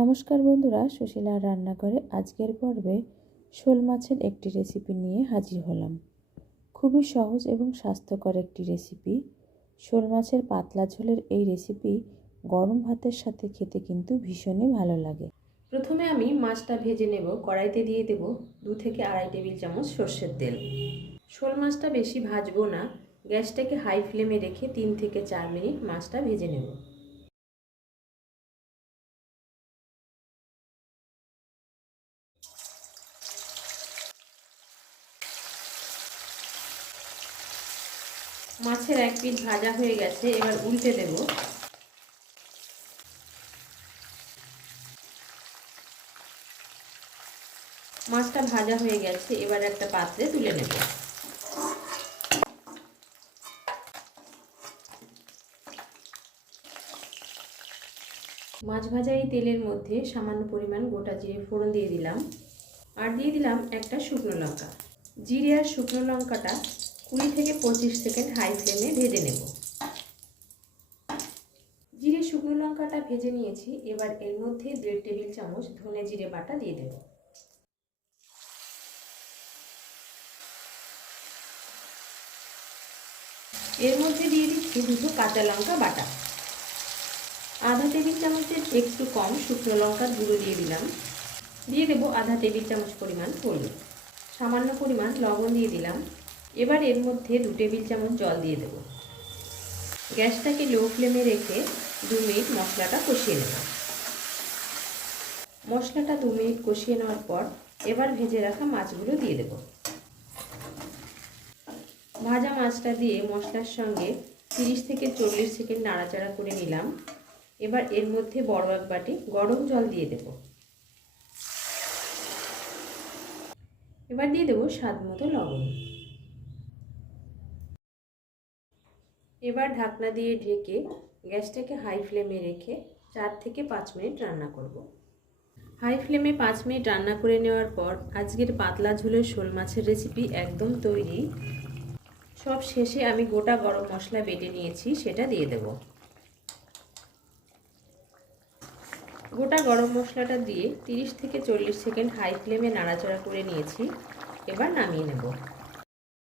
নমস্কার বন্ধুরা, সুশীলার রান্নাঘরে আজকের পর্বে শোল মাছের একটি রেসিপি নিয়ে হাজির হলাম। খুবই সহজ এবং স্বাস্থ্যকর একটি রেসিপি। শোল মাছের পাতলা ঝোলের এই রেসিপি গরম ভাতের সাথে খেতে কিন্তু ভীষণই ভালো লাগে। প্রথমে আমি মাছটা ভেজে নেব। কড়াইতে দিয়ে দেব 2 থেকে আড়াই টেবিল চামচ সর্ষের তেল। শোল মাছটা বেশি ভাজবো না, গ্যাসটাকে হাই ফ্লেমে রেখে 3 থেকে 4 মিনিট মাছটা ভেজে নেব। মাছের এক পিঠ ভাজা হয়ে গেছে, এবার উল্টে দেব। মাছটা ভাজা হয়ে গেছে, এবার একটা পাত্রে তুলে নেব। মাছ ভাজা এই তেলের মধ্যে সামান্য পরিমাণ গোটা জিরে ফোড়ন দিয়ে দিলাম, আর দিয়ে দিলাম একটা শুকনো লঙ্কা। জিরে আর শুকনো লঙ্কাটা 20 থেকে 25 সেকেন্ড হাই ফ্লেমে ভেজে নেব। জিরে শুকনো লঙ্কাটা ভেজে নিয়েছি, এবার এর মধ্যে 1.5 টেবিল চামচ ধনে জিরে বাটা দিয়ে দেব। এর মধ্যে দিয়ে দিচ্ছি 2 কাঁচা লঙ্কা বাটা। আধা টেবিল চামচের একটু কম শুকনো লঙ্কার গুঁড়ো দিয়ে দিলাম। দিয়ে দেবো আধা টেবিল চামচ পরিমাণ হলুদ, সামান্য পরিমাণ লবণ দিয়ে দিলাম। এবার এর মধ্যে 2 টেবিল চামচ জল দিয়ে দেব। গ্যাসটাকে লো ফ্লেমে রেখে 2 মিনিট মশলাটা কষিয়ে নেব। মশলাটা 2 মিনিট কষিয়ে নেওয়ার পর এবার ভেজে রাখা মাছগুলো দিয়ে দেব। ভাজা মাছটা দিয়ে মশলার সঙ্গে 30 থেকে 40 সেকেন্ড নাড়াচাড়া করে নিলাম। এবার এর মধ্যে বড় এক বাটি গরম জল দিয়ে দেব। এবার দিয়ে দেবো স্বাদ মতো লবণ। এবার ঢাকনা দিয়ে ঢেকে গ্যাসটাকে হাই ফ্লেমে রেখে 4 থেকে 5 মিনিট রান্না করব। হাই ফ্লেমে 5 মিনিট রান্না করে নেওয়ার পর আজকের পাতলা ঝোলের শোল মাছের রেসিপি একদম তৈরি। সব শেষে আমি গোটা গরম মশলা বেটে নিয়েছি, সেটা দিয়ে দেব। গোটা গরম মশলাটা দিয়ে 30 থেকে 40 সেকেন্ড হাই ফ্লেমে নাড়াচাড়া করে নিয়েছি। এবার নামিয়ে নেব।